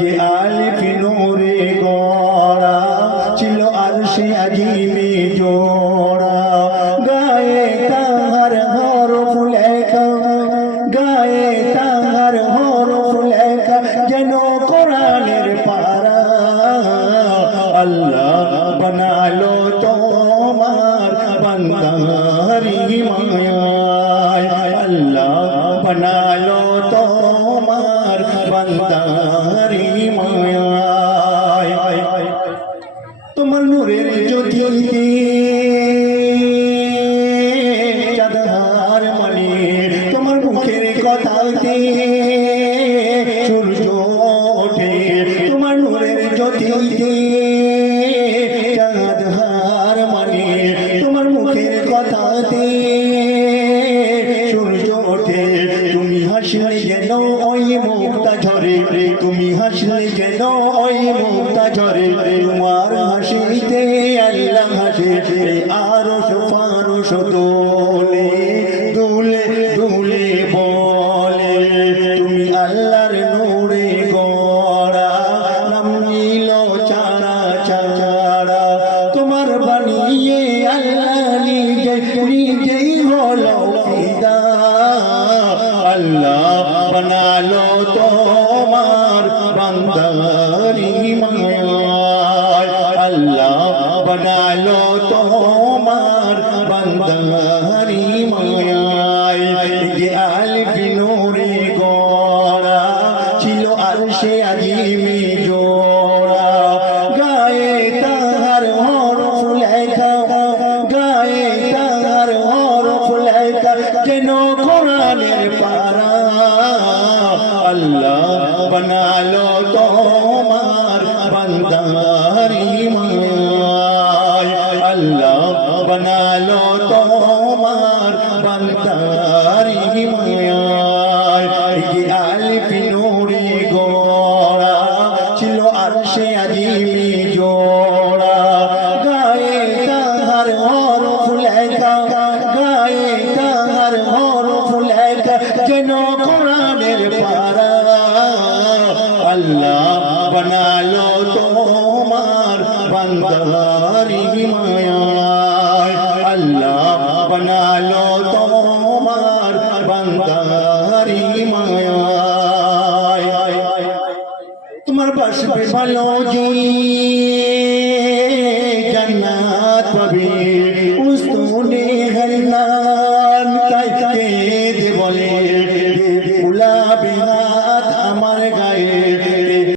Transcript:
যে আলিফ নূরে গড়া ছিল আরশে আজিমে জোড়া গায়ে তাহার হরফ লেখা গায়ে তাহার হরফ লেখা যেন কোরআনের পারা আল্লাহ বানালো তোমার বান্দারি মায়ায় আল্লাহ বানালো তোমার বান্দারি মায়ায় তোমার নূরের জ্যোতিতে চাঁদহার মানে তোমার মুখের কথাতে সূর্য ওঠে তোমার নূরের জ্যোতিতে চাঁদহার মানে তোমার মুখের কথাতে সূর্য ওঠে তুমি হাসলে যেন ওই মুক্তা ঝরে তুমি হাসলে যেন ওই মুক্তা ঝরে তোমার হাসিতে আল্লাহ হাসে আরশ ফারশ দোলে দুলে দুলে বলে তুমি আল্লাহর নূরে গড়া নাম নীল চারা চারা তোমার বানিয়ে আল্লাহ নিজেই হলো ফিদা আল্লাহ বানালো তোমার বান্দারি মায়ায় আল্লাহ বানালো তোমার বান্দারি মায়ায় যে আলিফ নূরে গড়া ছিল আরশে আজিমে জোড়া গায়ে তাহার হরফ লেখা গায়ে তাহার হরফ লেখা যেন কোরআনের পারা আল্লাহ বানালো তোমার বান্দারি মায়ায় আল্লাহ বানালো তোমার বান্দারি মায়ায় যে আলিফ নূরে গড়া ছিল আরশে আজিমে জোড়া গায়ে তাহার হরফ লেখা গায়ে তাহার হরফ লেখা যেন কোরআনের পারা আল্লাহ বানালো তোমার বান্দারি মায়ায় আল্লাহ বানালো তোমার বান্দারি মায়ায়। 'তোমার বাসবে ভালো জি